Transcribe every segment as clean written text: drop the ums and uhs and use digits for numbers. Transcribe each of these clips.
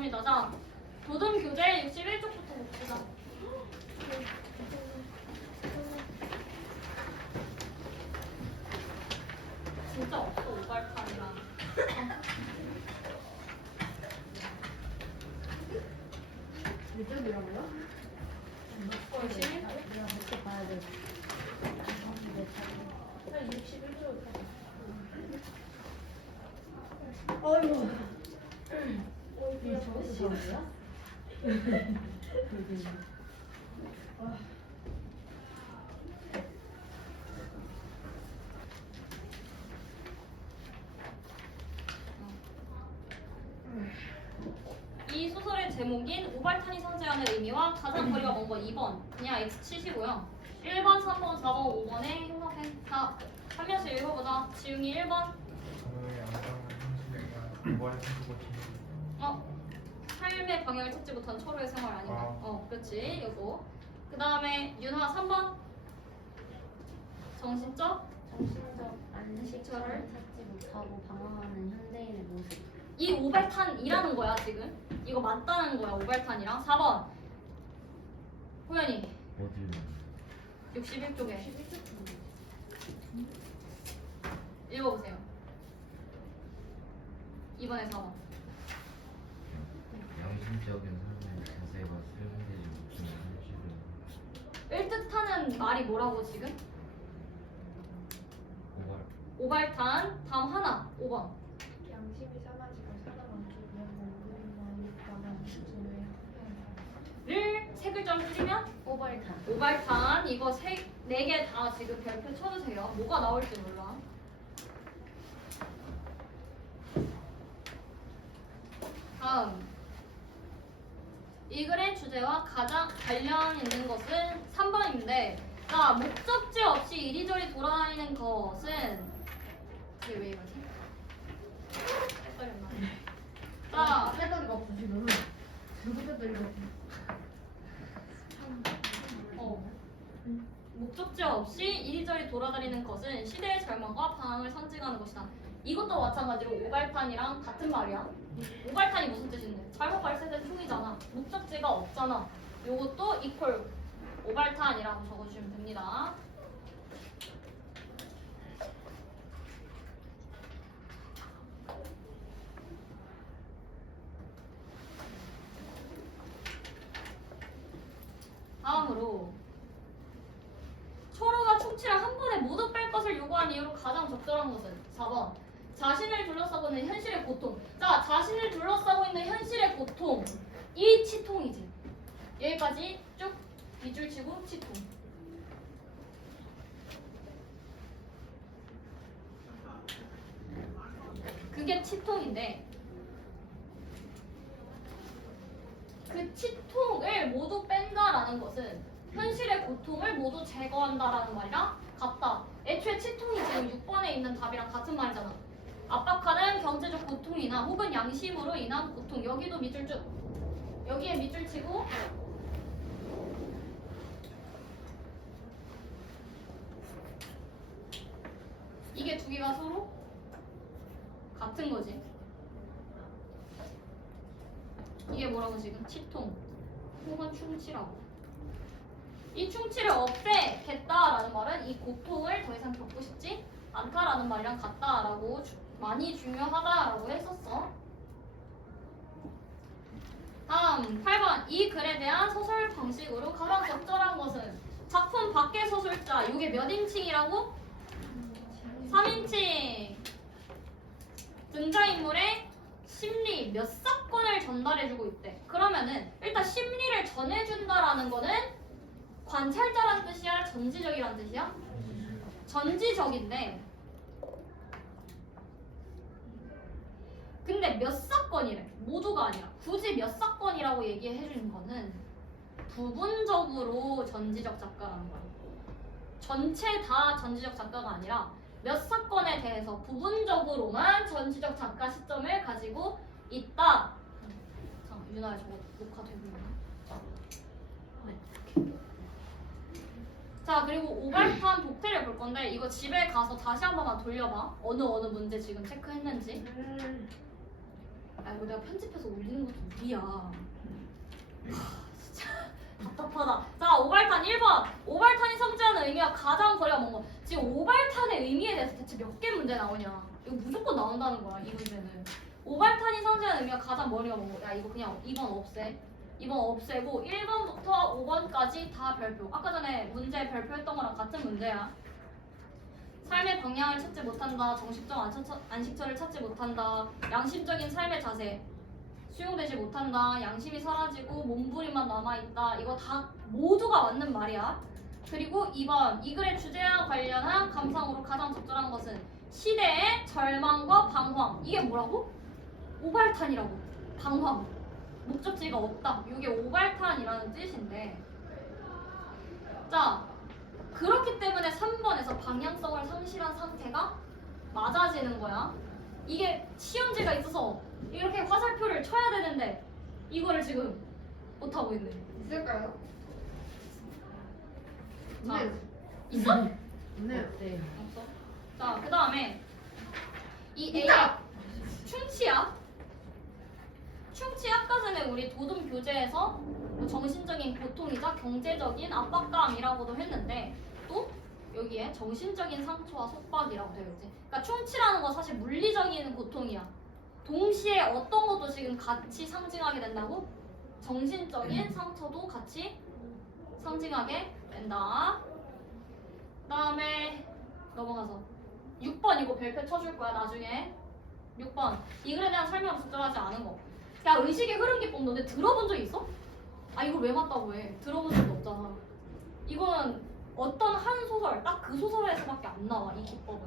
감사합니다. 자, 도듬 교재 61쪽부터 봅시다. 진짜 없어, 오발판이랑. 몇점이라고요? 열심히? 내가 몇점 봐야 돼. 한 61점. 아이고. 이게 저것도 저거야? 이 소설의 제목인 오발탄이 상징하는 의미와 가장 거리가 먼 거 2번. 그냥 X 치시고요. 1번, 3번, 4번, 5번에 행복해. 자, 한 명씩 읽어보자. 지웅이 1번. 저의 안방은 현실이가 모발을 숨기고 삶의 방향을 찾지 못한 초로의 생활 아닌가? 아. 그렇지. 요거. 그 다음에 윤하 3번. 정신적. 정신적 안식처를 찾지 못하고 방황하는 현대인의 모습. 이 오발탄이라는 거야 지금. 이거 맞다는 거야 오발탄이랑. 4번. 호연이 어디 61쪽에 읽어보세요. 2번에 4번. 양심적인 삶의 자세가 세련되지 못한 현실은 뜻하는 말이 뭐라고 지금? 고발 오발탄. 다음 하나 5번. 양심이 사라지고 살아남기 위한 몸부림과 육감한 기준을 를 세 글자로 줄이면 오발탄. 오발탄. 이거 네 개 다 지금 별표 쳐주세요. 뭐가 나올지 몰라. 다음. 이 글의 주제와 가장 관련 있는 것은 3번인데, 자, 목적지 없이 이리저리 돌아다니는 것은 이게 왜 이러지? 헷갈렸나? 자, 패더리가 없어 지금. 누구 패더리가 없어? 목적지 없이 이리저리 돌아다니는 것은 시대의 절망과 방황을 상징하는 것이다. 이것도 마찬가지로 오발탄이랑 같은 말이야. 오발탄이 무슨 뜻인데? 잘못 발사된 총이잖아. 목적지가 없잖아. 요것도 이퀄 오발탄이라고 적어주시면 됩니다. 다음으로 초로가 충치를 한 번에 모두 뺄 것을 요구한 이유로 가장 적절한 것은 4번. 자신을 둘러싸고 있는 현실의 고통. 자, 자신을 둘러싸고 있는 현실의 고통. 이 치통이지. 여기까지 쭉 밑줄 치고 치통. 그게 치통인데 그 치통을 모두 뺀다라는 것은 현실의 고통을 모두 제거한다라는 말이랑 같다. 애초에 치통이 지금 6번에 있는 답이랑 같은 말이잖아. 압박하는 경제적 고통이나 혹은 양심으로 인한 고통. 여기도 밑줄 쭉. 여기에 밑줄 치고 이게 두 개가 서로 같은 거지. 이게 뭐라고 지금? 치통 혹은 충치라고. 이 충치를 없애겠다라는 말은 이 고통을 더 이상 겪고 싶지 않다라는 말이랑 같다라고 많이 중요하다라고 했었어. 다음 8번. 이 글에 대한 소설 방식으로 가장 적절한 것은 작품 밖의 소설자. 이게 몇 인칭이라고? 3인칭. 등장인물의 심리 몇 사건을 전달해주고 있대. 그러면은 일단 심리를 전해준다라는 거는 관찰자란 뜻이야? 전지적이란 뜻이야? 전지적인데 근데 몇 사건이래. 모두가 아니라 굳이 몇 사건이라고 얘기해주는 거는 부분적으로 전지적 작가라는 거야. 전체 다 전지적 작가가 아니라 몇 사건에 대해서 부분적으로만 전지적 작가 시점을 가지고 있다. 잠깐 유나야 저거 녹화되고 있나? 네. 자, 그리고 오발탄 복태를 볼 건데 이거 집에 가서 다시 한 번만 돌려봐. 어느 문제 지금 체크했는지. 아 이거 내가 편집해서 올리는 것도 무리야. 진짜 답답하다. 자, 오발탄 1번. 오발탄이 성취하는 의미와 가장 거리가 먼 거. 지금 오발탄의 의미에 대해서 대체 몇 개 문제 나오냐? 이거 무조건 나온다는 거야, 이 문제는. 오발탄이 성취하는 의미와 가장 머리가 먼 거. 야, 이거 그냥 2번 없애. 2번 없애고 1번부터 5번까지 다 별표. 아까 전에 문제 별표했던 거랑 같은 문제야. 삶의 방향을 찾지 못한다. 정식적 안식처를 찾지 못한다. 양심적인 삶의 자세. 수용되지 못한다. 양심이 사라지고 몸부림만 남아있다. 이거 다 모두가 맞는 말이야. 그리고 2번 이 글의 주제와 관련한 감상으로 가장 적절한 것은 시대의 절망과 방황. 이게 뭐라고? 오발탄이라고. 방황. 목적지가 없다. 이게 오발탄이라는 뜻인데 자 그렇기 때문에 3번에서 방향성을 상실한 상태가 맞아지는 거야. 이게 시험지가 있어서 이렇게 화살표를 쳐야 되는데 이거를 지금 못하고 있네. 있을까요? 자, 네. 있어? 네. 네. 없어. 자, 그 다음에 이 A 있다! 충치야. 충치 아까 전에 우리 도둠 교재에서 뭐 정신적인 고통이자 경제적인 압박감이라고도 했는데 또 여기에 정신적인 상처와 속박이라고 되어 있지. 그러니까 충치라는 건 사실 물리적인 고통이야. 동시에 어떤 것도 지금 같이 상징하게 된다고? 정신적인 상처도 같이 상징하게 된다. 그다음에 넘어가서 6번 이거 별표 쳐줄 거야 나중에. 6번 이 글에 대한 설명을 적절하지 않은 거. 야 의식의 흐름 기법 너네 들어본 적 있어? 아 이걸 왜 맞다고 해? 들어본 적도 없잖아. 이건 어떤 한 소설 딱 그 소설에서밖에 안 나와. 이 기법은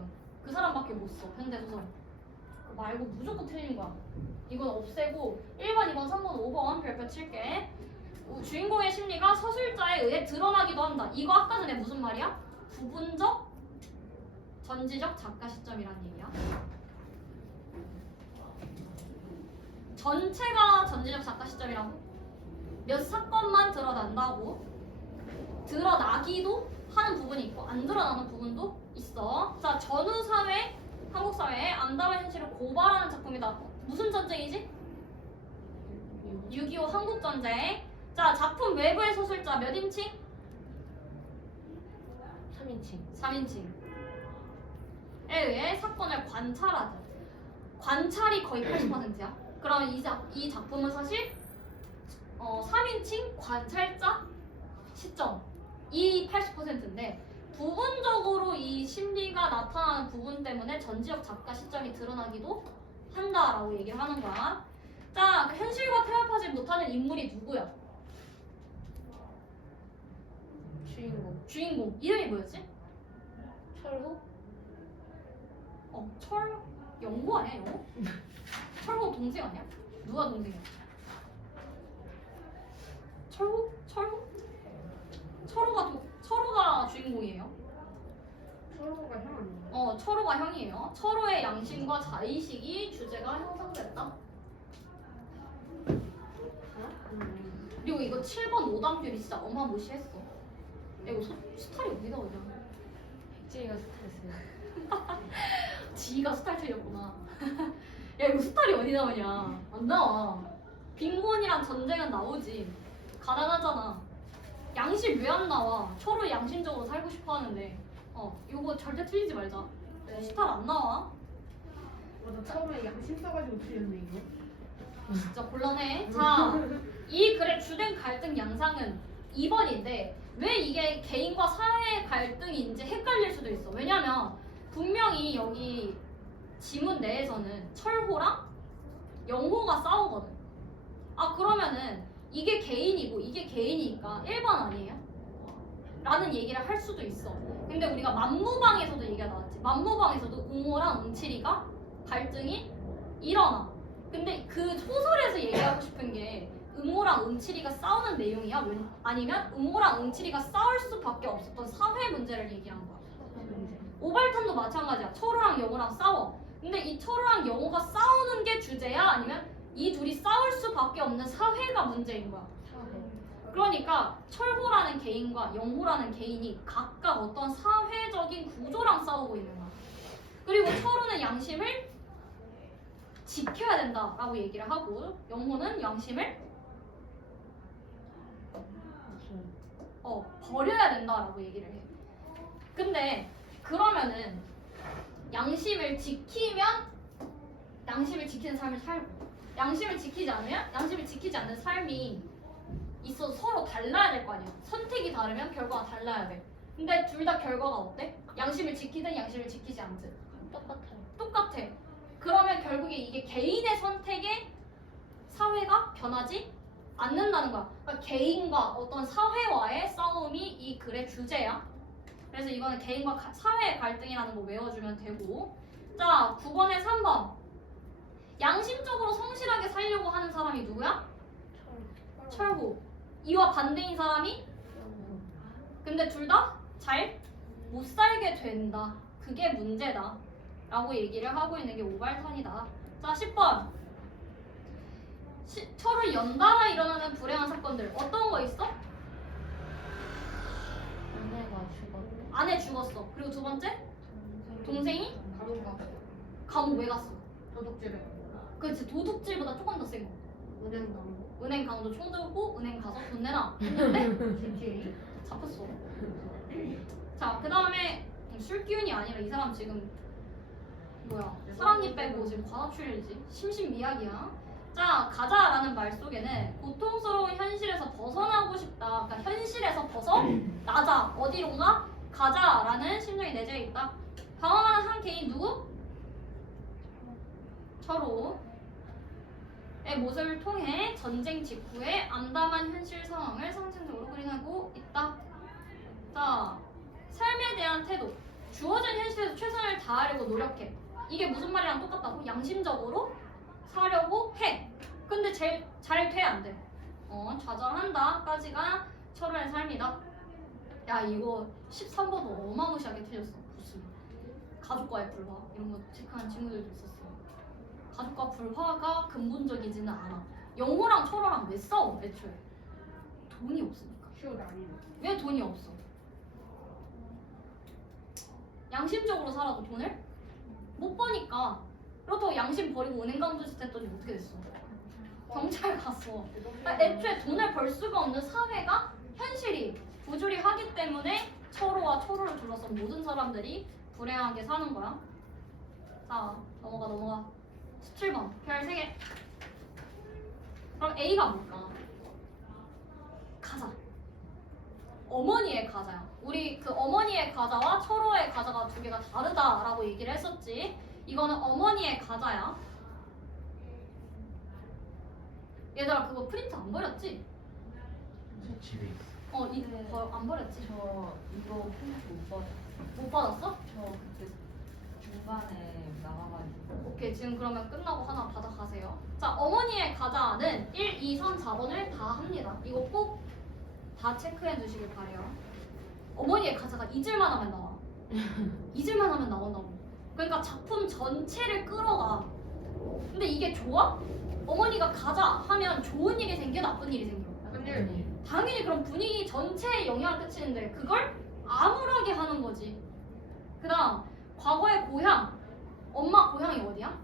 그 사람밖에 못 써. 현대 소설 그거 말고 무조건 틀린 거야. 이건 없애고 1번, 2번, 3번, 5번 별표 칠게. 주인공의 심리가 서술자에 의해 드러나기도 한다. 이거 아까 전에 무슨 말이야? 부분적 전지적 작가 시점이란 얘기야. 전체가 전지적 작가 시점이라고? 몇 사건만 드러난다고? 드러나기도 하는 부분이 있고 안 드러나는 부분도 있어. 자, 전후 사회, 한국 사회의 암담한 현실을 고발하는 작품이다. 무슨 전쟁이지? 6.25 한국 전쟁. 자, 작품 외부의 소설자 몇 인칭? 3인칭. 3인칭에 의해 사건을 관찰하다. 관찰이 거의 80%야. 그럼 이 작품은 사실 3인칭 관찰자 시점 이 80%인데 부분적으로 이 심리가 나타나는 부분 때문에 전지적 작가 시점이 드러나기도 한다라고 얘기를 하는 거야. 자, 그 현실과 태합하지 못하는 인물이 누구야? 주인공 이름이 뭐였지? 철호? 영호 아니야 영호? 철호 동생 아니야? 누가 동생이야? 철호? 철호가 주인공이에요. 서로가 형 아니에요? 철호가 형이에요. 철호의 양심과 자의식이 주제가 형성됐다. 그리고 이거 7번 오답률이 진짜 어마무시했어. 야, 이거 스타일이 어디다 오냐? 백지가 스트레스야. 지가 스타일 틀렸구나. 야 이거 스타일이 어디 나오냐? 안 나와. 빈곤이랑 전쟁은 나오지. 가난하잖아. 양심 왜 안 나와? 철호 양심적으로 살고 싶어 하는데. 이거 절대 틀리지 말자. 스타일 안 나와. 나 처음에 양심 써가지고 틀렸네 이거. 진짜 곤란해. 자, 이 글의 주된 갈등 양상은 2번인데 왜 이게 개인과 사회의 갈등인지 헷갈릴 수도 있어. 왜냐면 분명히 여기 지문 내에서는 철호랑 영호가 싸우거든. 아 그러면은 이게 개인이고 이게 개인이니까 1번 아니에요? 라는 얘기를 할 수도 있어. 근데 우리가 만무방에서도 얘기가 나왔지. 만무방에서도 응호랑 응칠이가 갈등이 일어나. 근데 그 소설에서 얘기하고 싶은 게 응호랑 응칠이가 싸우는 내용이야? 아니면 응호랑 응칠이가 싸울 수밖에 없었던 사회 문제를 얘기한 거야. 오발탄도 마찬가지야. 철호랑 영호랑 싸워. 근데 이 철호랑 영호가 싸우는 게 주제야? 아니면 이 둘이 싸울 수밖에 없는 사회가 문제인 거야. 그러니까 철호라는 개인과 영호라는 개인이 각각 어떤 사회적인 구조랑 싸우고 있는 거야. 그리고 철호는 양심을 지켜야 된다라고 얘기를 하고 영호는 양심을 버려야 된다라고 얘기를 해. 근데 그러면은 양심을 지키면 양심을 지키는 삶을 살고 양심을 지키지 않으면 양심을 지키지 않는 삶이 있어서 서로 달라야 될 거 아니야. 선택이 다르면 결과가 달라야 돼. 근데 둘 다 결과가 어때? 양심을 지키든 양심을 지키지 않든 똑같아. 그러면 결국에 이게 개인의 선택에 사회가 변하지 않는다는 거야. 그러니까 개인과 어떤 사회와의 싸움이 이 글의 주제야. 그래서 이거는 개인과 사회의 갈등이라는 거 외워주면 되고. 자, 9번에 3번. 양심적으로 성실하게 살려고 하는 사람이 누구야? 철구. 이와 반대인 사람이? 근데 둘 다 잘 못 살게 된다. 그게 문제다. 라고 얘기를 하고 있는 게 오발탄이다. 자, 10번. 철을 연달아 일어나는 불행한 사건들. 어떤 거 있어? 아내가 죽었네. 아내 죽었어. 그리고 두 번째? 동생이 감옥 갔어. 감옥 왜 갔어? 도둑질해. 그렇지. 도둑질보다 조금 더 센 거. 은행 강도. 은행 강도 총 들고 은행 가서 돈 내놔 했는데 GTA. 잡혔어. 자, 그 다음에 술 기운이 아니라 이 사람 지금 뭐야? 사랑니 빼고 지금 과다출혈이지. 심신미약이야. 자, 가자라는 말 속에는 고통스러운 현실에서 벗어나고 싶다. 그러니까 현실에서 벗어나자. 어디론가 가자라는 심정이 내재해 있다. 방황하는 한 개인 누구? 철호의 모습을 통해 전쟁 직후의 암담한 현실 상황을 상징적으로 그려내고 있다. 자, 삶에 대한 태도. 주어진 현실에서 최선을 다하려고 노력해. 이게 무슨 말이랑 똑같다고? 양심적으로 사려고 해. 근데 제일 잘 돼, 안 돼? 좌절한다까지가 철호의 삶이다. 야, 이거 13번도 어마무시하게 틀렸어. 무슨 가족과의 불화 이런 거 체크한 친구들도 있었어. 가족과 불화가 근본적이지는 않아. 영호랑 철호랑 왜 싸워? 애초에 돈이 없으니까. 쇼 아니네. 왜 돈이 없어? 양심적으로 살아도 돈을 못 버니까. 그렇다고 양심 버리고 은행 강도짓 했더니 어떻게 됐어? 경찰 갔어. 그러니까 애초에 돈을 벌 수가 없는 사회가 현실이 부조리하기 때문에 철호와 철호를 둘러싼 모든 사람들이 불행하게 사는 거야. 자, 넘어가. 17번 별 3개. 그럼 A가 뭘까? 가자. 어머니의 가자야. 우리 그 어머니의 가자와 철호의 가자가 두 개가 다르다라고 얘기를 했었지. 이거는 어머니의 가자야. 얘들아, 그거 프린트 안 버렸지? 저 집에 있어. 안 버렸지? 저 이거 프린트 못 받았어. 못 받았어? 저 그때 중간에 나가가지고. 오케이, 지금 그러면 끝나고 하나 받아가세요. 자, 어머니의 가자는 1, 2, 3, 4번을 다 합니다. 이거 꼭 다 체크해 주시길 바래요. 어머니의 가자가 잊을만 하면 나와. 잊을만 하면 나온다고. 그러니까 작품 전체를 끌어가. 근데 이게 좋아? 어머니가 가자 하면 좋은 일이 생겨, 나쁜 일이 생겨? 근데 당연히 그럼 분위기 전체에 영향을 끼치는데 그걸 암울하게 하는 거지. 그 다음, 과거의 고향. 엄마 고향이 어디야?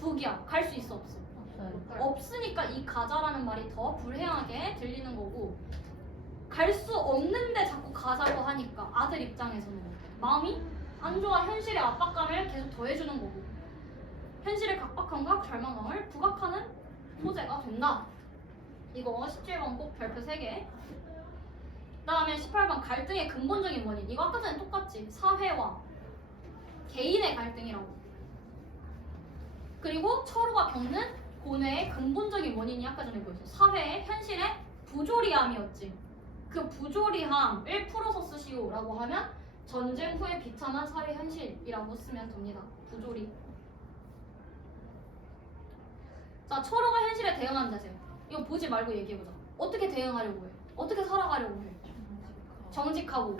북이야. 갈 수 있어, 없어? 없어요. 없으니까 이 가자라는 말이 더 불행하게 들리는 거고, 갈 수 없는데 자꾸 가자고 하니까 아들 입장에서는 마음이 안 좋아. 현실의 압박감을 계속 더해주는 거고, 현실의 각박함과 절망감을 부각하는 소재가 된다. 이거 17번 꼭 별표 3개. 그 다음에 18번 갈등의 근본적인 원인. 이거 아까 전에 똑같지. 사회와 개인의 갈등이라고. 그리고 철호가 겪는 고뇌의 근본적인 원인이 아까 전에 보였어. 사회의 현실의 부조리함이었지. 그 부조리함을 풀어서 쓰시오라고 하면 전쟁 후의 비참한 사회 현실이라고 쓰면 됩니다. 부조리. 자, 철호가 현실에 대응하는 자세. 이거 보지 말고 얘기해보자. 어떻게 대응하려고 해? 어떻게 살아가려고 해? 정직하고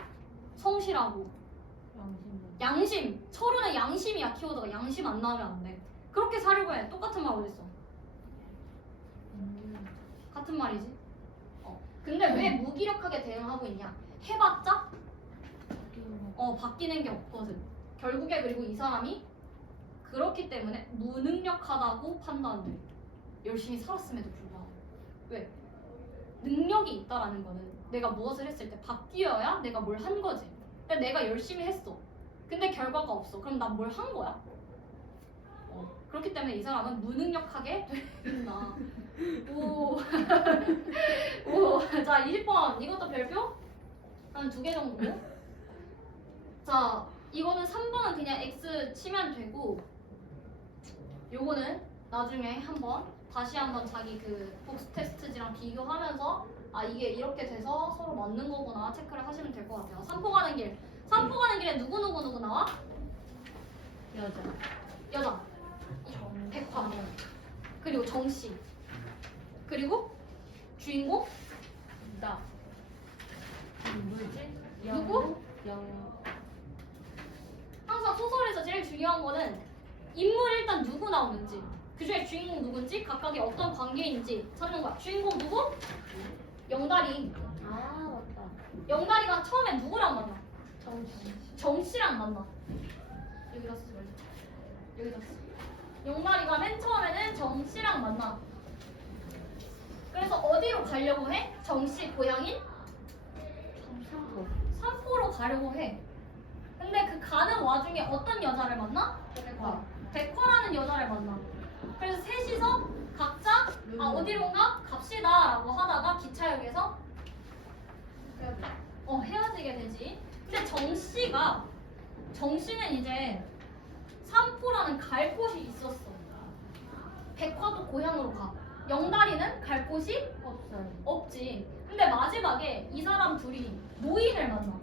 성실하고 양심. 철호는 양심이야. 키워드가 양심 안 나오면 안 돼. 그렇게 살려고 해. 똑같은 말 어딨어? 같은 말이지. 근데 왜 무기력하게 대응하고 있냐? 해봤자 바뀌는 게 없거든. 결국에 그리고 이 사람이 그렇기 때문에 무능력하다고 판단돼. 열심히 살았음에도 불구하고. 왜? 능력이 있다라는 거는 내가 무엇을 했을 때 바뀌어야 내가 뭘 한 거지. 근데 내가 열심히 했어. 근데 결과가 없어. 그럼 난 뭘 한 거야? 그렇기 때문에 이 사람은 무능력하게 된다. 오. 오. 자, 20번. 이것도 별표? 한 2개 정도. 자, 이거는 3번은 그냥 X 치면 되고, 요거는 나중에 다시 한번 자기 그 복수 테스트지랑 비교하면서 아, 이게 이렇게 돼서 서로 맞는 거구나 체크를 하시면 될 것 같아요. 산포 가는 길. 산포 가는 길에 누구 나와? 여자. 백화. 그리고 정씨. 그리고 주인공? 나. 뭐지? 누구? 영. 항상 소설에서 제일 중요한 거는 인물 일단 누구 나오는지, 그 중에 주인공 누군지, 각각이 어떤 관계인지 찾는 거야. 주인공 누구? 영다리. 아 맞다. 영다리가 처음에 누구랑 만나? 정신. 정씨랑 만나. 여기다 쓰지 말자. 여기다 써. 영다리가 맨 처음에는 정씨랑 만나. 그래서 어디로 가려고 해? 정씨 고향인 삼포. 산포로 가려고 해. 근데 그 가는 와중에 어떤 여자를 만나? 백화라는 여자를 만나. 그래서 셋이서 각자 어디론가 갑시다라고 하다가 기차역에서 헤어지게 되지. 근데 정씨는 이제 산포라는 갈 곳이 있었어. 백화도 고향으로 가. 영다리는 갈 곳이 없어요. 없지. 근데 마지막에 이 사람 둘이 노인을 만나.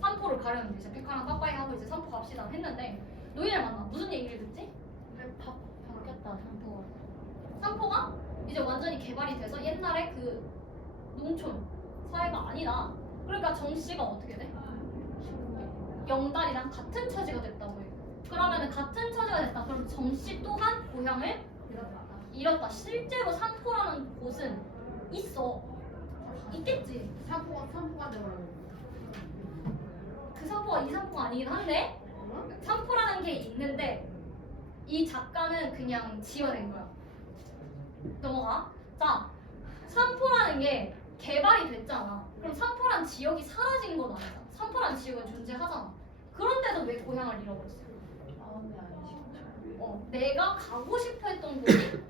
산포를 가려는데 이제 백화랑 빠빠이 하고 이제 산포 갑시다 했는데 노인을 만나. 무슨 얘기를 듣지? 바뀌었다 삼포가. 산포가 이제 완전히 개발이 돼서 옛날에 그 농촌 사회가 아니다. 그러니까 정씨가 어떻게 돼? 영달이랑 같은 처지가 됐다고 해. 그러면은 같은 처지가 됐다. 그럼 정씨 또한 고향을 잃었다. 실제로 산포라는 곳은 있어. 있겠지. 산포가 되더라고. 그 산포가 이 산포가 아니긴 한데 산포라는 게 있는데 이 작가는 그냥 지어낸 거야. 넘어가. 자, 산포라는 게 개발이 됐잖아. 그럼 산포란 지역이 사라진 건 아니야. 산포란 지역은 존재하잖아. 그런데도 왜 고향을 잃어버렸어? 내가 가고 싶어 했던 곳이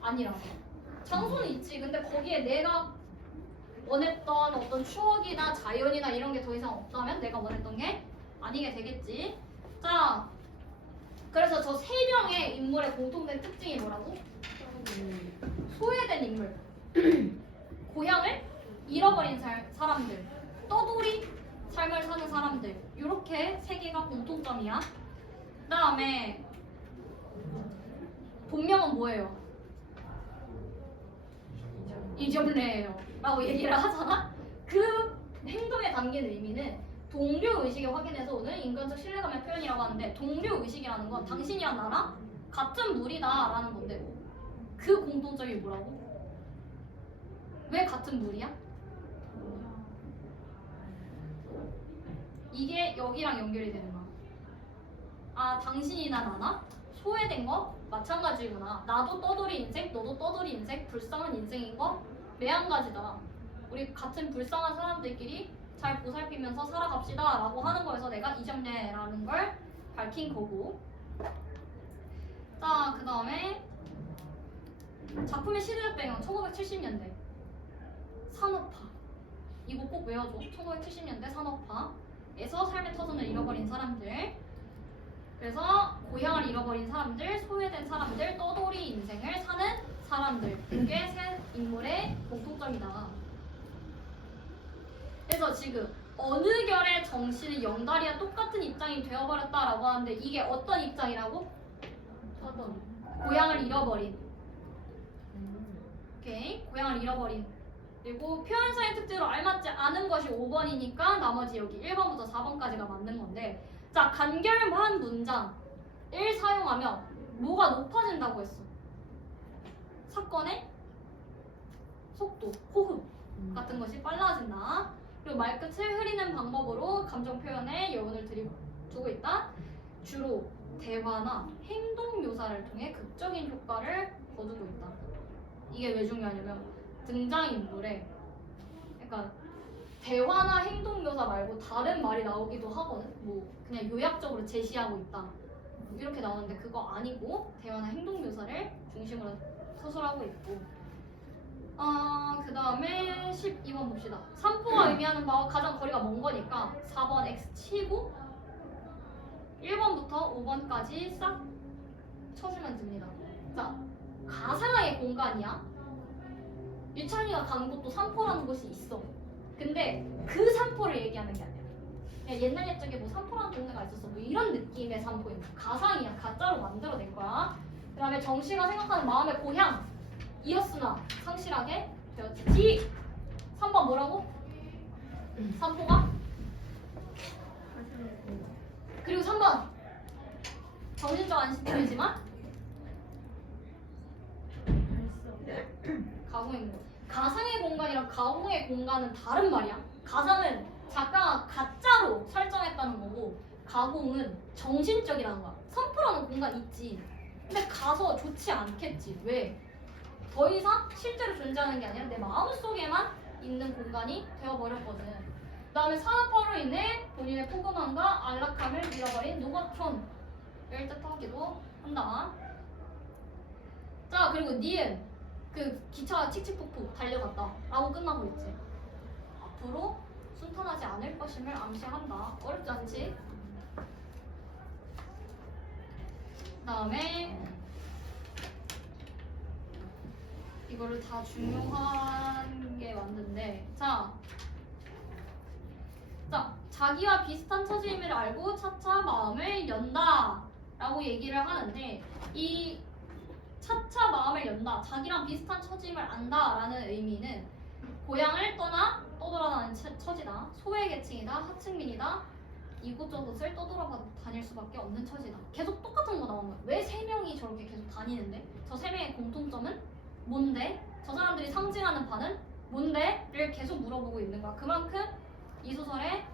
아니라고. 장소는 있지. 근데 거기에 내가 원했던 어떤 추억이나 자연이나 이런 게 더 이상 없다면 내가 원했던 게 아니게 되겠지. 자, 그래서 저 세 명의 인물의 공통된 특징이 뭐라고? 소외된 인물, 고향을 잃어버린 사람들, 떠돌이 삶을 사는 사람들, 이렇게 세 개가 공통점이야. 그 다음에 본명은 뭐예요? 이점례예요 라고 얘기를 하잖아. 그 행동에 담긴 의미는 동료의식에 확인해서 오늘 인간적 신뢰감의 표현이라고 하는데, 동료의식이라는 건 당신이랑 나랑 같은 무리다 라는 건데 그 공통점이 뭐라고? 왜 같은 무리야? 이게 여기랑 연결이 되는 거야. 아, 당신이나 나나 소외된 거 마찬가지구나. 나도 떠돌이 인생, 너도 떠돌이 인생, 불쌍한 인생인 거 매한가지다. 우리 같은 불쌍한 사람들끼리 잘 보살피면서 살아갑시다 라고 하는 거에서 내가 이점례라는 걸 밝힌 거고. 자, 그 다음에 작품의 시대적 배경 1970년대 산업화. 이거 꼭 외워줘. 1970년대 산업화에서 삶의 터전을 잃어버린 사람들, 그래서 고향을 잃어버린 사람들, 소외된 사람들, 떠돌이 인생을 사는 사람들, 이게 세 인물의 공통점이다. 그래서 지금 어느 결의 정신은 영다리와 똑같은 입장이 되어버렸다라고 하는데 이게 어떤 입장이라고? 떠돌이. 고향을 잃어버린. 오케이, 고향을 잃어버린. 그리고 표현사의 특징으로 알맞지 않은 것이 5번이니까 나머지 여기 1번부터 4번까지가 맞는 건데, 자, 간결한 문장을 사용하면 뭐가 높아진다고 했어? 사건의 속도, 호흡 같은 것이 빨라진다. 그리고 말끝을 흐리는 방법으로 감정 표현에 여운을 두고 있다. 주로 대화나 행동 묘사를 통해 극적인 효과를 거두고 있다. 이게 왜 중요하냐면 등장인물에 그러니까 대화나 행동 묘사 말고 다른 말이 나오기도 하거든. 뭐 그냥 요약적으로 제시하고 있다. 이렇게 나오는데 그거 아니고 대화나 행동 묘사를 중심으로 서술하고 있고. 그 다음에 12번 봅시다. 산포가 의미하는 바와 가장 거리가 먼 거니까 4번 X 치고 1번부터 5번까지 싹 쳐주면 됩니다. 자, 가상의 공간이야. 유찬이가 간 곳도 산포라는 곳이 있어. 근데 그 산포를 얘기하는 게 아니야. 그냥 옛날 옛적에 뭐 산포라는 동네가 있었어. 뭐 이런 느낌의 산포인 거야. 가상이야. 가짜로 만들어낸 거야. 그 다음에 정씨가 생각하는 마음의 고향. 이었으나 상실하게 되었지. D. 3번 뭐라고? 산포가? 그리고 3번 정신적 안식처이지만 가공의 공간. 가상의 공간이랑 가공의 공간은 다른 말이야. 가상은 작가가 가짜로 설정했다는 거고 가공은 정신적이라는 거야. 산포라는 공간 있지. 근데 가서 좋지 않겠지. 왜? 더 이상 실제로 존재하는 게 아니라 내 마음속에만 있는 공간이 되어버렸거든. 그 다음에 산업화로 인해 본인의 포근함과 안락함을 잃어버린 노거촌을 뜻하기도 한다. 자, 그리고 니은 그 기차가 칙칙폭폭 달려갔다 라고 끝나고 있지. 앞으로 순탄하지 않을 것임을 암시한다. 어렵지 않지? 그 다음에 이거를 다 중요한 게 맞는데 자, 자기와 비슷한 처지임을 알고 차차 마음을 연다 라고 얘기를 하는데 이 차차 마음을 연다, 자기랑 비슷한 처지임을 안다 라는 의미는 고향을 떠나 떠돌아다니는 처지다, 소외계층이다, 하층민이다, 이곳저곳을 떠돌아다닐 수밖에 없는 처지다. 계속 똑같은 거 나오는 거야. 왜 세 명이 저렇게 계속 다니는데? 저 세 명의 공통점은 뭔데? 저 사람들이 상징하는 바는 뭔데? 를 계속 물어보고 있는 거야. 그만큼 이 소설의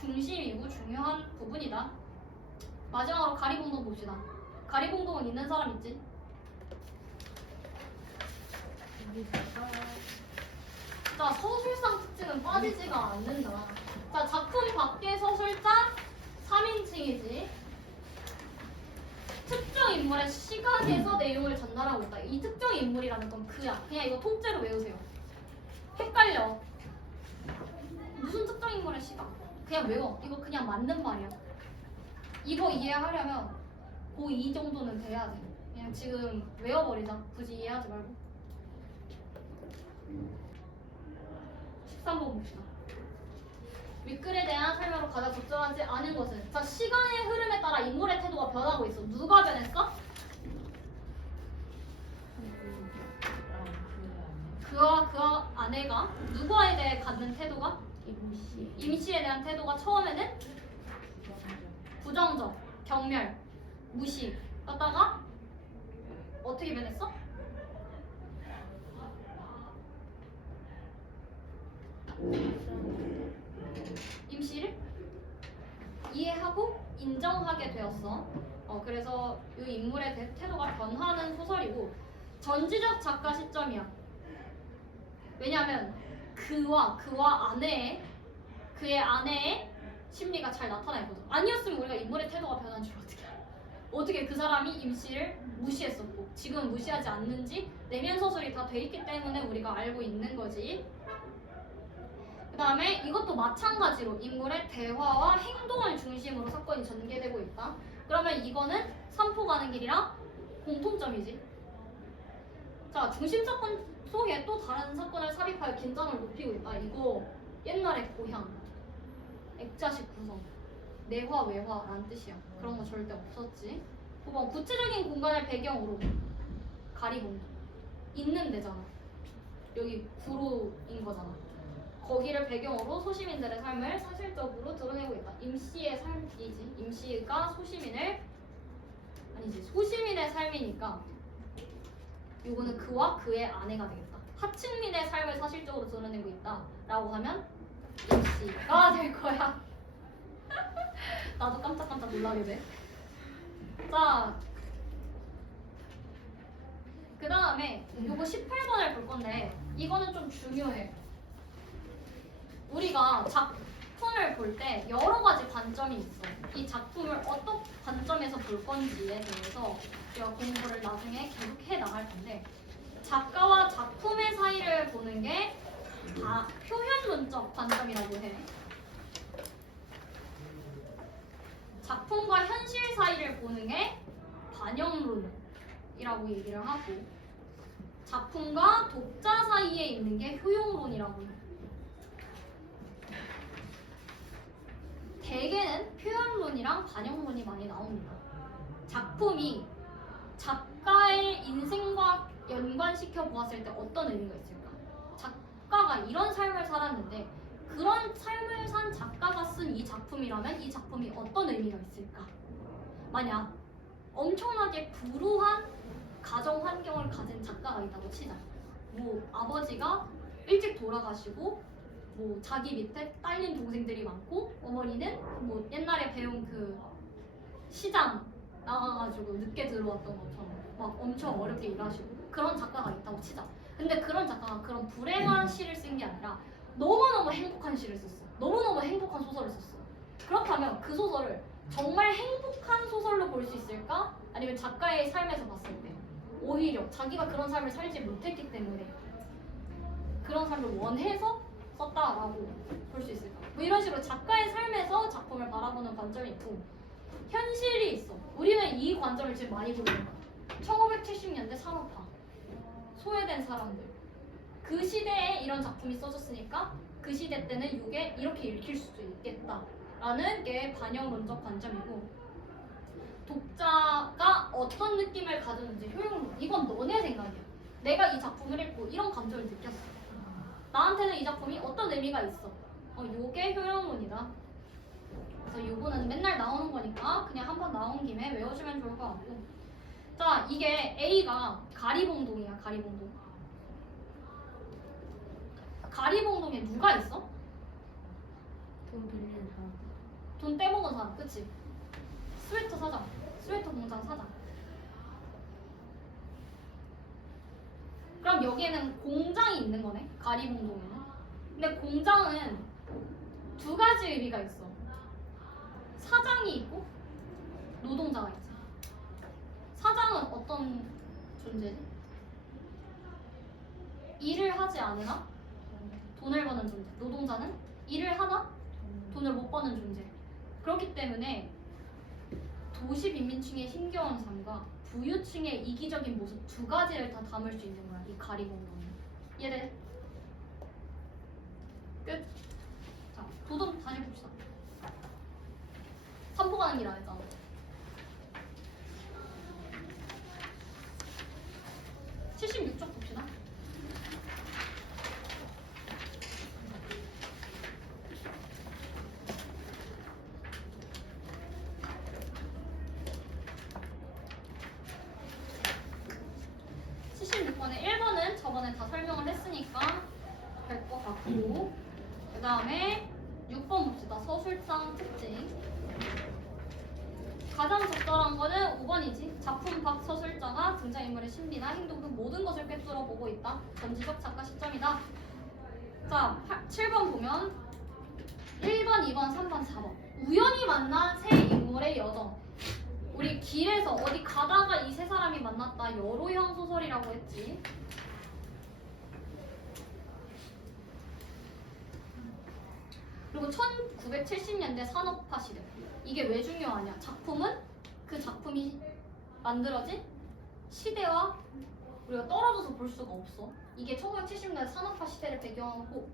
중심이고 중요한 부분이다. 마지막으로 가리봉동 봅시다. 가리봉동은 있는 사람 있지? 자, 서술상 특징은 빠지지가 않는다. 자, 작품 밖의 서술자 3인칭이지. 특정 인물의 시각에서 내용을 전달하고 있다. 이 특정 인물이라는 건 그야. 그냥 이거 통째로 외우세요. 헷갈려. 무슨 특정 인물의 시각? 그냥 외워. 이거 그냥 맞는 말이야. 이거 이해하려면 고2 정도는 돼야 돼. 그냥 지금 외워버리자. 굳이 이해하지 말고. 13번 봅시다. 윗글에 대한 설명으로 가장 적절하지 않은 것은, 자, 시간의 흐름에 따라 인물의 태도가 변하고 있어. 누가 변했어? 그와 그 아내가 누구에 대해 갖는 태도가? 임씨에 대한 태도가 처음에는 부정적, 경멸, 무시 였다가 어떻게 변했어? 임씨를 이해하고 인정하게 되었어. 그래서 이 인물의 태도가 변하는 소설이고 전지적 작가 시점이야. 왜냐하면 그와 그의 아내의 심리가 잘 나타나 있거든. 아니었으면 우리가 인물의 태도가 변한 줄 어떻게 알아? 어떻게 그 사람이 임씨를 무시했었고 지금은 무시하지 않는지 내면 서술이 다 돼 있기 때문에 우리가 알고 있는 거지. 그 다음에 이것도 마찬가지로 인물의 대화와 행동을 중심으로 사건이 전개되고 있다. 그러면 이거는 산포 가는 길이랑 공통점이지. 자, 중심 사건 속에 또 다른 사건을 삽입하여 긴장을 높이고 있다. 이거 옛날의 고향, 액자식 구성, 내화, 외화라는 뜻이야. 그런 거 절대 없었지. 9번 구체적인 공간을 배경으로 가리봉 있는 데잖아. 여기 구로인 거잖아. 거기를 배경으로 소시민들의 삶을 사실적으로 드러내고 있다. 임씨의 삶이지. 임씨가 소시민의 삶이니까 요거는 그와 그의 아내가 되겠다. 하층민의 삶을 사실적으로 드러내고 있다 라고 하면 임씨가 될 거야. 나도 깜짝깜짝 놀라게 돼. 자, 그 다음에 요거 18번을 볼 건데 이거는 좀 중요해. 우리가 작품을 볼 때 여러 가지 관점이 있어. 이 작품을 어떤 관점에서 볼 건지에 대해서 우리가 공부를 나중에 계속 해 나갈 건데 작가와 작품의 사이를 보는 게 표현론적 관점이라고 해. 작품과 현실 사이를 보는 게 반영론이라고 얘기를 하고 작품과 독자 사이에 있는 게 효용론이라고 해. 대개는 표현론이랑 반영론이 많이 나옵니다. 작품이 작가의 인생과 연관시켜 보았을 때 어떤 의미가 있을까? 작가가 이런 삶을 살았는데 그런 삶을 산 작가가 쓴 이 작품이라면 이 작품이 어떤 의미가 있을까? 만약 엄청나게 불우한 가정 환경을 가진 작가가 있다고 치자. 뭐 아버지가 일찍 돌아가시고 뭐 자기 밑에 딸린 동생들이 많고 어머니는 뭐 옛날에 배운 그 시장 나가가지고 늦게 들어왔던 것처럼 막 엄청 어렵게 일하시고 그런 작가가 있다고 치자. 근데 그런 작가가 그런 불행한 시를 쓴 게 아니라 너무너무 행복한 시를 썼어. 너무너무 행복한 소설을 썼어. 그렇다면 그 소설을 정말 행복한 소설로 볼 수 있을까? 아니면 작가의 삶에서 봤을 때 오히려 자기가 그런 삶을 살지 못했기 때문에 그런 삶을 원해서 썼다라고 볼 수 있을까? 뭐 이런 식으로 작가의 삶에서 작품을 바라보는 관점이 있고 현실이 있어. 우리는 이 관점을 지금 많이 보는 거야. 1970년대 산업화, 소외된 사람들. 그 시대에 이런 작품이 써졌으니까 그 시대 때는 이게 이렇게 읽힐 수도 있겠다라는 게 반영론적 관점이고 독자가 어떤 느낌을 가졌는지 효용론. 이건 너네 생각이야. 내가 이 작품을 읽고 이런 감정을 느꼈어. 나한테는 이 작품이 어떤 의미가 있어. 요게 효용론이다. 그래서 요거는 맨날 나오는 거니까 그냥 한번 나온 김에 외워주면 좋을 것 같고. 자, 이게 A가 가리봉동이야. 가리봉동. 가리봉동에 누가 있어? 돈 빌리는 사람. 돈 떼먹은 사람, 그치? 스웨터 사장, 스웨터 공장 사장. 그럼 여기에는 공장이 있는 거네, 가리봉동에는. 근데 공장은 두 가지 의미가 있어. 사장이 있고 노동자가 있지. 사장은 어떤 존재지? 일을 하지 않으나 돈을 버는 존재. 노동자는 일을 하나 돈을 못 버는 존재. 그렇기 때문에 도시 빈민층의 힘겨운 삶과 부유층의 이기적인 모습 두 가지를 다 담을 수 있는 거야. 이 가리봉동은. 이해돼? 끝. 자, 도전 다시 봅시다. 산보 가는 길 안 했잖아. 자, 76쪽 봅시다. 저번에 다 설명을 했으니까 될 것 같고 그 다음에 6번 봅시다. 서술상 특징. 가장 적절한 거는 5번이지. 작품 밖 서술자가 등장인물의 심리나 행동 등 모든 것을 꿰뚫어 보고 있다. 전지적 작가 시점이다. 자, 7번 보면 1번, 2번, 3번, 4번 우연히 만난 세 인물의 여정. 우리 길에서 어디 가다가 이 세 사람이 만났다. 여로형 소설이라고 했지. 그리고 1970년대 산업화 시대. 이게 왜 중요하냐? 작품은 그 작품이 만들어진 시대와 우리가 떨어져서 볼 수가 없어. 이게 1970년대 산업화 시대를 배경으로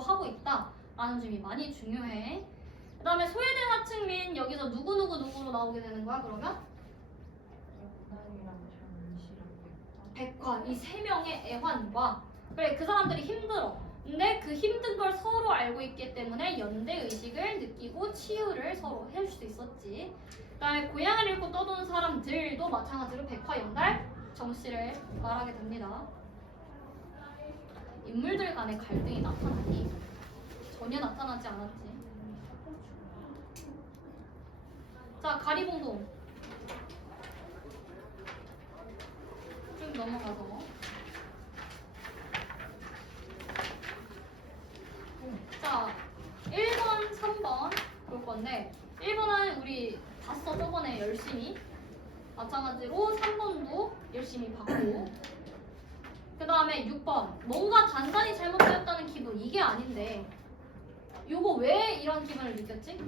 하고 있다라는 점이 많이 중요해. 그 다음에 소외된 하층민 여기서 누구로 나오게 되는 거야 그러면? 백화 이 세 명의 애환과 그래 그 사람들이 힘들어. 근데 그 힘든 걸 서로 알고 있기 때문에 연대 의식을 느끼고 치유를 서로 해줄 수 있었지. 그다음에 고향을 잃고 떠도는 사람들도 마찬가지로 백화연달 정씨를 말하게 됩니다. 인물들 간의 갈등이 나타나니 전혀 나타나지 않았지. 자, 가리봉동. 넘어가서 자 1번, 3번 볼 건데 1번은 우리 봤어 저번에 열심히 마찬가지로 3번도 열심히 봤고 그 다음에 6번 뭔가 단단히 잘못되었다는 기분 이게 아닌데 요거 왜 이런 기분을 느꼈지?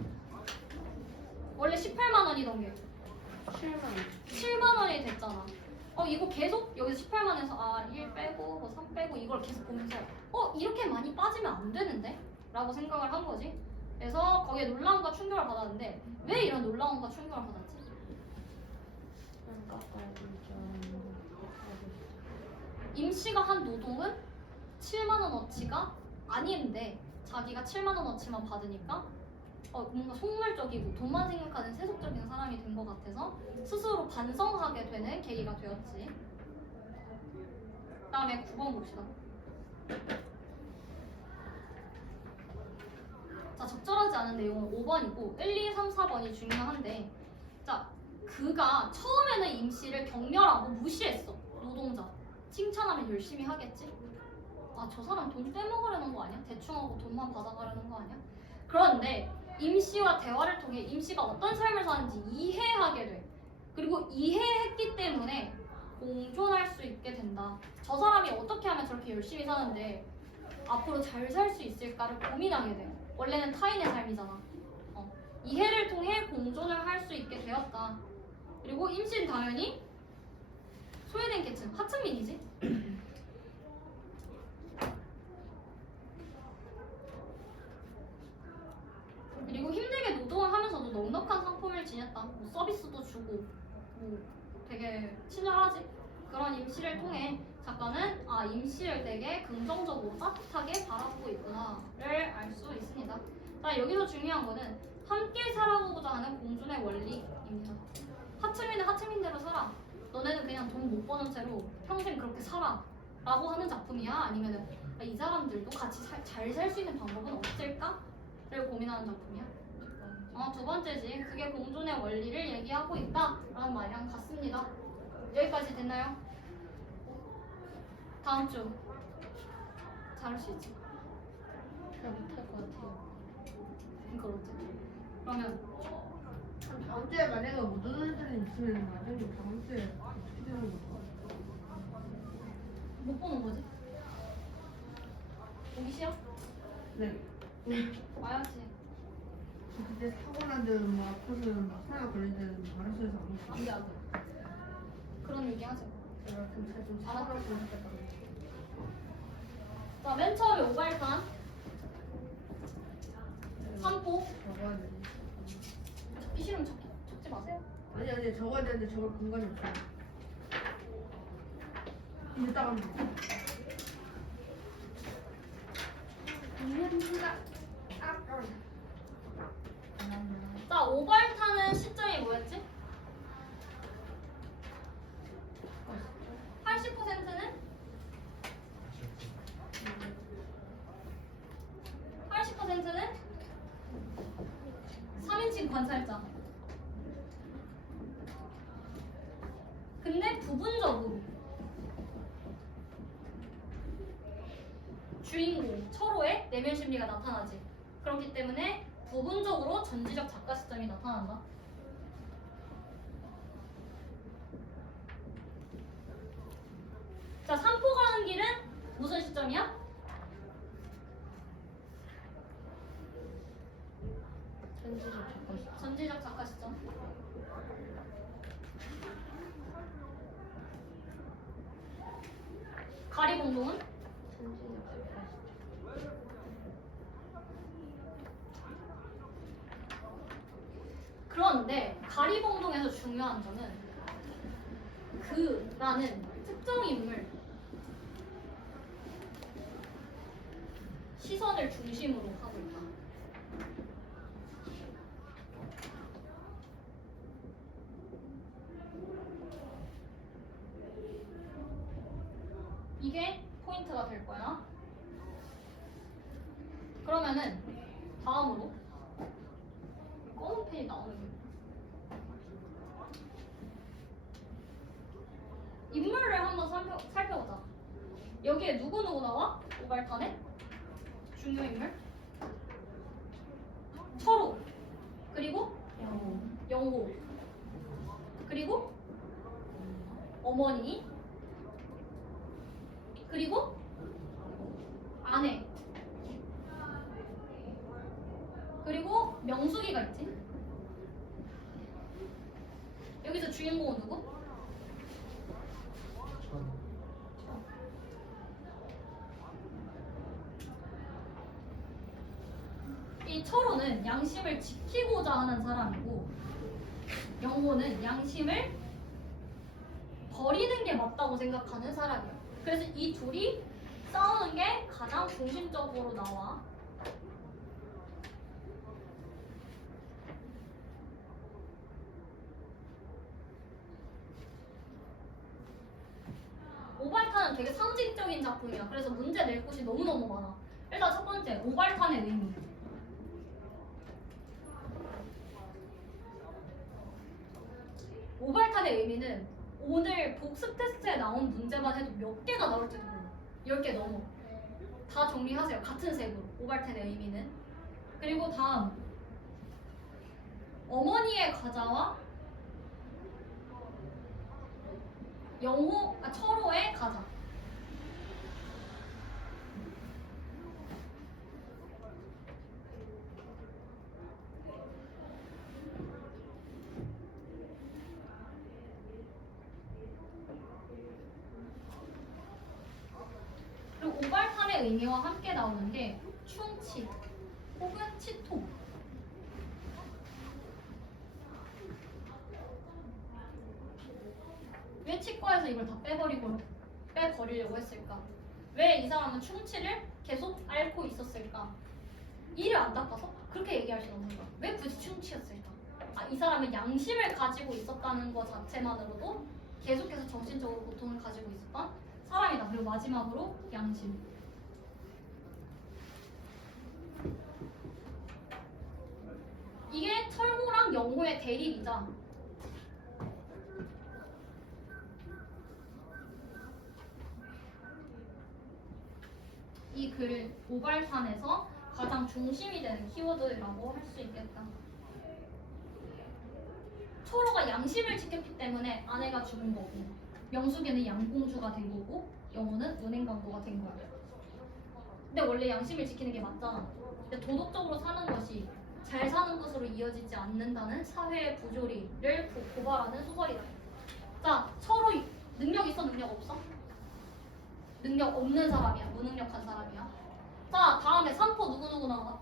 원래 18만 원이던 게 7만 원이 됐잖아. 이거 계속 여기서 18만 원에서 1 빼고 뭐 3 빼고 이걸 계속 보면서 이렇게 많이 빠지면 안 되는데? 라고 생각을 한 거지. 그래서 거기에 놀라움과 충격을 받았는데 왜 이런 놀라움과 충격을 받았지? 임씨가 한 노동은 7만 원어치가 아닌데 자기가 7만 원어치만 받으니까 뭔가 속물적이고 돈만 생각하는 세속적인 사람이 된 것 같아서 스스로 반성하게 되는 계기가 되었지. 그 다음에 9번 봅시다. 자, 적절하지 않은 내용은 5번이고 1, 2, 3, 4번이 중요한데 자, 그가 처음에는 임씨를 격렬하고 무시했어. 노동자. 칭찬하면 열심히 하겠지? 저 사람 돈 떼먹으려는 거 아니야? 대충 하고 돈만 받아가려는 거 아니야? 그런데 임씨와 대화를 통해 임씨가 어떤 삶을 사는지 이해하게 돼. 그리고 이해했기 때문에 공존할 수 있게 된다. 저 사람이 어떻게 하면 저렇게 열심히 사는데 앞으로 잘 살 수 있을까를 고민하게 돼. 원래는 타인의 삶이잖아. 이해를 통해 공존을 할 수 있게 되었다. 그리고 임씨는 당연히 소외된 계층, 하층민이지. 그리고 힘들게 노동을 하면서도 넉넉한 상품을 지녔다. 뭐 서비스도 주고 뭐 되게 친절하지. 그런 임씨를 통해 작가는 임씨를 되게 긍정적으로 따뜻하게 바라보고 있구나를 알 수 있습니다. 자, 여기서 중요한 거는 함께 살아보고자 하는 공존의 원리입니다. 하층민은 하층민대로 살아. 너네는 그냥 돈 못 버는 채로 평생 그렇게 살아 라고 하는 작품이야? 아니면은 이 사람들도 같이 잘 살 수 있는 방법은 없을까? 를 고민하는 작품이야? 두 번째지. 그게 공존의 원리를 얘기하고 있다 라는 말이랑 같습니다. 여기까지 됐나요? 다음 주 잘할 수 있지? 잘 못할 것 같아요. 그렇지. 그러면 다음 주에 만약에 못 오는 애들이 있으면 만약에 다음 주에 어떻게 되는 거야? 못 보는 거지? 오기 싫어? 네. 와야지. 그때 사고 난 데는 뭐 아파서는 막 하나 걸린 데는 알아서해서 안 오고. 안돼 안돼. 그런 얘기 하지 마. 내가 좀 살아났으면 좋겠다. 자, 맨 처음에 오발탄 삼포. 적어야 돼. 적기 싫으면 적지 마세요. 아니 적어야 되는데 적을 공간이 없어. 이제 따가면 돼. 자, 오발탄은 시점이 뭐였지? 80%는? 80%는? 3인칭 관찰자. 근데 부분적으로 주인공, 철호의 내면 심리가 나타나지. 그렇기 때문에 부분적으로 전지적 작가 시점이 나타난다. 자, 삼포 가는 길은 무슨 시점이야? 전지적 작가 시점. 가리봉동은? 그런데 가리봉동에서 중요한 점은 그라는 특정 인물 시선을 중심으로 하고 있다. 이게 포인트가 될 거야. 그러면은 다음으로 검은 펜이 나오는 게 인물을 한번 여기에 누구 나와? 오발탄에? 중요 인물? 철호. 그리고 영호. 그리고 어머니. 그리고 아내. 그리고 명숙이가 있지. 여기서 주인공은 누구? 이 철호는 양심을 지키고자 하는 사람이고 영호는 양심을 버리는 게 맞다고 생각하는 사람이야. 그래서 이 둘이 싸우는 게 가장 중심적으로 나와. 오발탄은 되게 상징적인 작품이야. 그래서 문제 낼 곳이 너무너무 많아. 일단 첫 번째, 오발탄의 의미. 오발탄의 의미는 오늘 복습 테스트에 나온 문제만 해도 몇 개가 나올지도 몰라. 10개 넘어. 다 정리하세요. 같은 색으로. 오발탄의 의미는. 그리고 다음. 어머니의 과자와 철호의 과자. 그리고 오발탄의 의미와 함께 나오는 게 충치 혹은 치통. 왜 치과에서 이걸 다 빼버리려고 했을까? 왜 이 사람은 충치를 계속 앓고 있었을까? 이를 안 닦아서 그렇게 얘기할 수 없는 거야. 왜 굳이 충치였을까? 이 사람은 양심을 가지고 있었다는 것 자체만으로도 계속해서 정신적으로 고통을 가지고 있었던 사람이다. 그리고 마지막으로 양심. 이게 철호랑 영호의 대립이자 이 글 오발탄에서 가장 중심이 되는 키워드라고 할 수 있겠다. 철호가 양심을 지켰기 때문에 아내가 죽은 거고 명숙이는 양공주가 된 거고 영호는 은행강도가 된 거야. 근데 원래 양심을 지키는 게 맞잖아. 근데 도덕적으로 사는 것이 잘 사는 것으로 이어지지 않는다는 사회의 부조리를 고발하는 소설이다. 자, 철호 능력 있어? 능력 없어? 능력 없는 사람이야. 무능력한 사람이야. 자, 다음에 3포 누구누구 나와?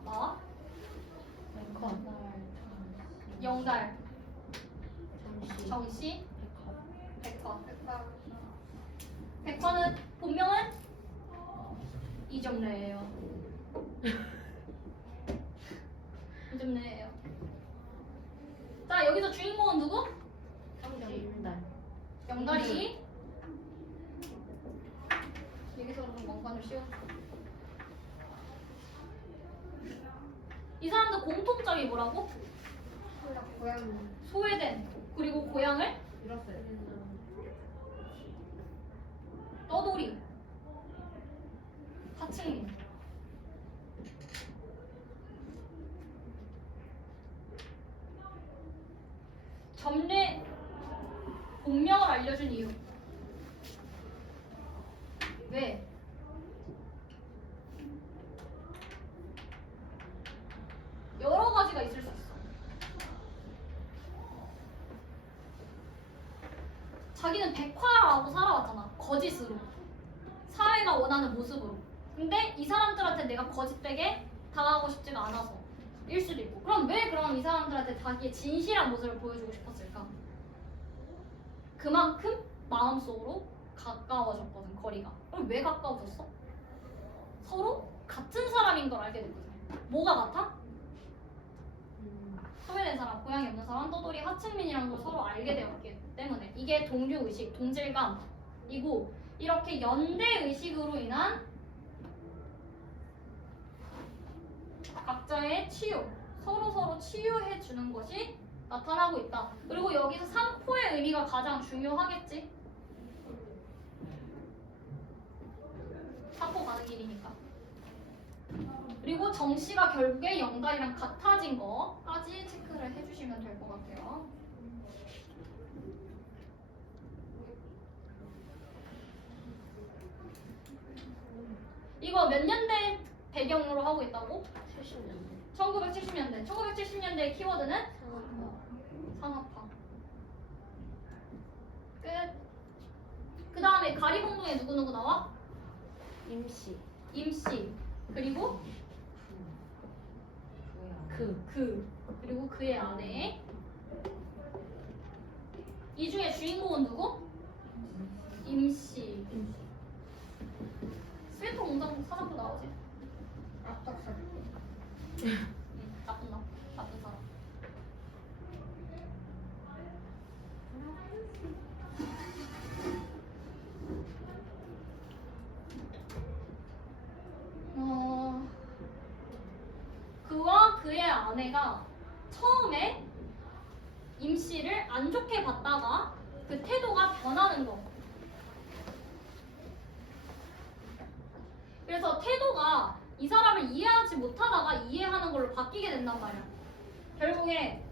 영달, 정씨, 백화. 백화는 본명은 이정래예요. 이정래예요. 자, 여기서 주인공은 누구? 영달이. 여기서는 원관을 씌웠어. 이 사람들 공통점이 뭐라고? 고양 소외된 그리고 고향을 잃었어요. 떠돌이 하층민. 점례 본명을 알려준 이유. 왜? 여러 가지가 있을 수 있어. 자기는 백화라고 살아왔잖아. 거짓으로. 사회가 원하는 모습으로. 근데 이 사람들한테 내가 거짓되게 당하고 싶지가 않아서 일 수도 있고. 그럼 왜 이 사람들한테 자기의 진실한 모습을 보여주고 싶었을까? 그만큼 마음속으로 가까워졌거든, 거리가. 그럼 왜 가까워졌어? 서로 같은 사람인 걸 알게 됐거든. 뭐가 같아? 소외된 사람, 고향이 없는 사람, 떠돌이, 하층민이라는 걸 서로 알게 되었기 때문에 이게 동료의식, 동질감이고 이렇게 연대의식으로 인한 각자의 치유, 서로 치유해주는 것이 나타나고 있다. 그리고 여기서 3포의 의미가 가장 중요하겠지. 가는 길이니까. 그리고 정씨가 결국에 영달이랑 같아진 거까지 체크를 해주시면 될 것 같아요. 이거 몇 년대 배경으로 하고 있다고? 70년대 1970년대. 1970년대의 키워드는 상업화 산업화. 끝. 그 다음에 가리봉동에 누구누구 나와? 임시 임씨. 그리고 그리고 그의 아내. 이 중에 주인공은 누구? 임씨. 스웨터 공장 사장도 나오지. 앞닥사. 나쁜 사람. 그와 그의 아내가 처음에 임씨를 안 좋게 봤다가 그 태도가 변하는 거. 그래서 태도가 이 사람을 이해하지 못하다가 이해하는 걸로 바뀌게 된단 말이야. 결국에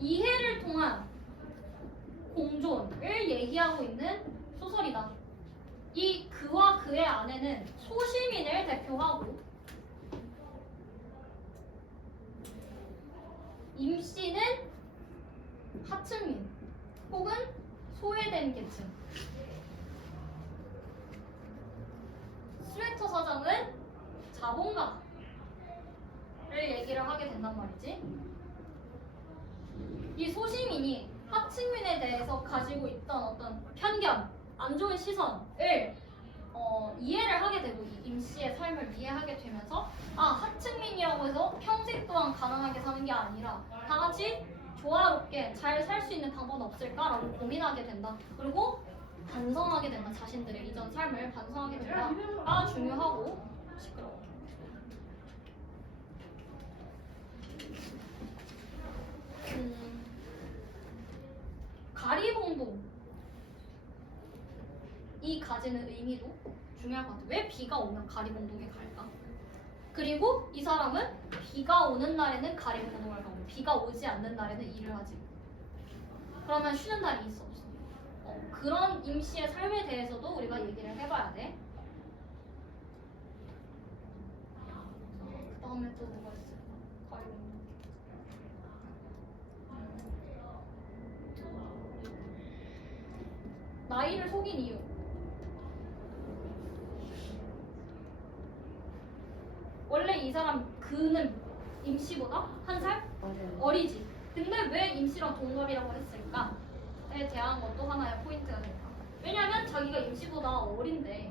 이해를 통한 공존을 얘기하고 있는 소설이다. 이 그와 그의 아내는 소시민을 대표하고 임씨는 하층민 혹은 소외된 계층. 스웨터 사장은 자본가를 얘기를 하게 된단 말이지. 이 소시민이 하층민에 대해서 가지고 있던 어떤 편견, 안 좋은 시선을 이해를 하게 되고 이 임씨의 삶을 이해하게 되면서 하층민이라고 해서 평생 동안 가난하게 사는 게 아니라 다 같이 조화롭게 잘 살 수 있는 방법은 없을까라고 고민하게 된다. 그리고 반성하게 된다. 자신들의 이전 삶을 반성하게 된다가 중요하고. 시끄러워. 가리봉동 이 가지는 의미도 중요할 것 같아. 왜 비가 오면 가리봉동에 갈까? 그리고 이 사람은 비가 오는 날에는 가리봉동을 가고 비가 오지 않는 날에는 일을 하지. 그러면 쉬는 날이 있어 없어? 그런 임씨의 삶에 대해서도 우리가 얘기를 해봐야 돼. 그 다음에 또 뭐가 있을까? 가리봉동. 나이를 속인 이유. 원래 이 사람 그는 임씨보다 한 살 맞아요. 어리지. 근데 왜 임씨랑 동갑이라고 했을까에 대한 것도 하나의 포인트가 될까. 왜냐면 자기가 임씨보다 어린데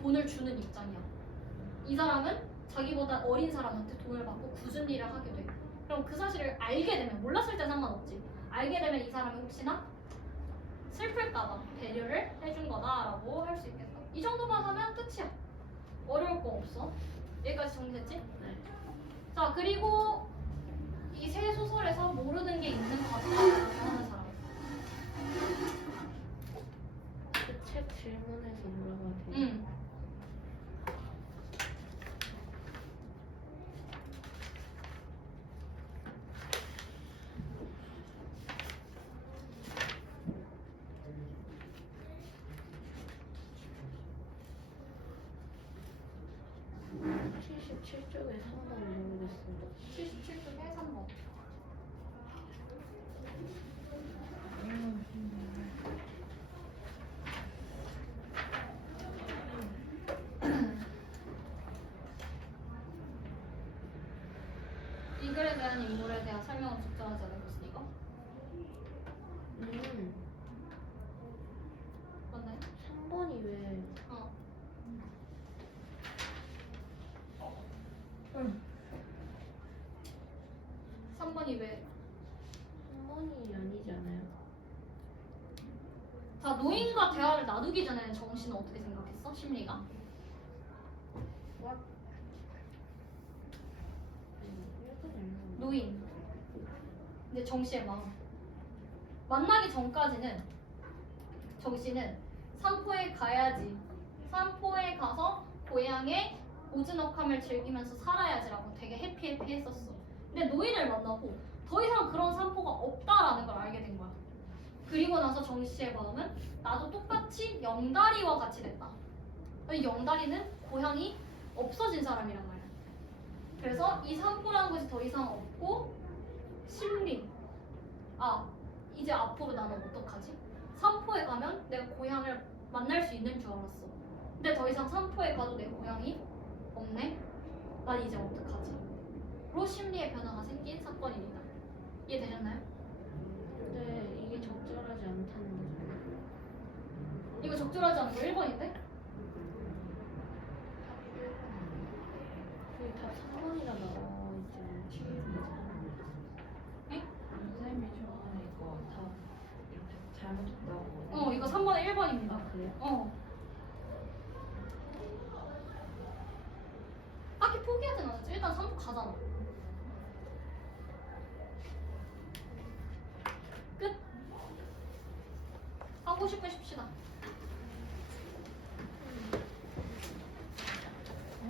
돈을 주는 입장이야. 이 사람은 자기보다 어린 사람한테 돈을 받고 굳은 일을 하게 돼. 그럼 그 사실을 알게 되면, 몰랐을 때 상관없지. 알게 되면 이 사람이 혹시나 슬플까봐 배려를 해준 거다라고 할 수 있겠어. 이 정도만 하면 끝이야. 어려울 거 없어. 여기까지 정리됐지? 네. 자, 그리고 이 세 소설에서 모르는 게 있는 것 같다라고 하는 사람. 그 책 질문에서 물어봐도 돼요? 응. 음. 77쪽에 3번 모르겠어요. 77쪽에 3번. 이 글에 대한 인물에 대한 설명은 적절하지 않은 것이니까. 맞나요? 3번이 왜 3번이 왜? 3번이 아니지 않아요? 자, 노인과 대화를 나누기 전에는 정우 씨는 어떻게 생각했어? 심리가? 노인. 근데 정 씨의 마음. 만나기 전까지는 정씨는 삼포에 가야지. 삼포에 가서 고향의 오즈넉함을 즐기면서 살아야지라고 되게 해피했었어. 근데 노인을 만나고 더 이상 그런 삼포가 없다라는 걸 알게 된 거야. 그리고 나서 정씨의 마음은 나도 똑같이 영다리와 같이 됐다. 이 영다리는 고향이 없어진 사람이란 말이야. 그래서 이 삼포라는 것이 더 이상 없고 심리. 이제 앞으로 나는 어떡하지? 삼포에 가면 내가 고향을 만날 수 있는 줄 알았어. 근데 더 이상 삼포에 가도 내 고향이 없네? 난 이제 어떡하지? 로 심리의 변화가 생긴 사건입니다. 이해되셨나요? 근데 이게 적절하지 않다는 거죠. 이거 적절하지 않은 거 1번인데? 그게 다 3번이라 나와 있잖아요. 에? 선생님이 저번에 이거 다 이렇게 잘못했다고. 이거 3번에 1번입니다. 아 그래요? 딱히 포기하진 않았지. 일단 3포 가잖아. 끝. 하고 싶으십시다.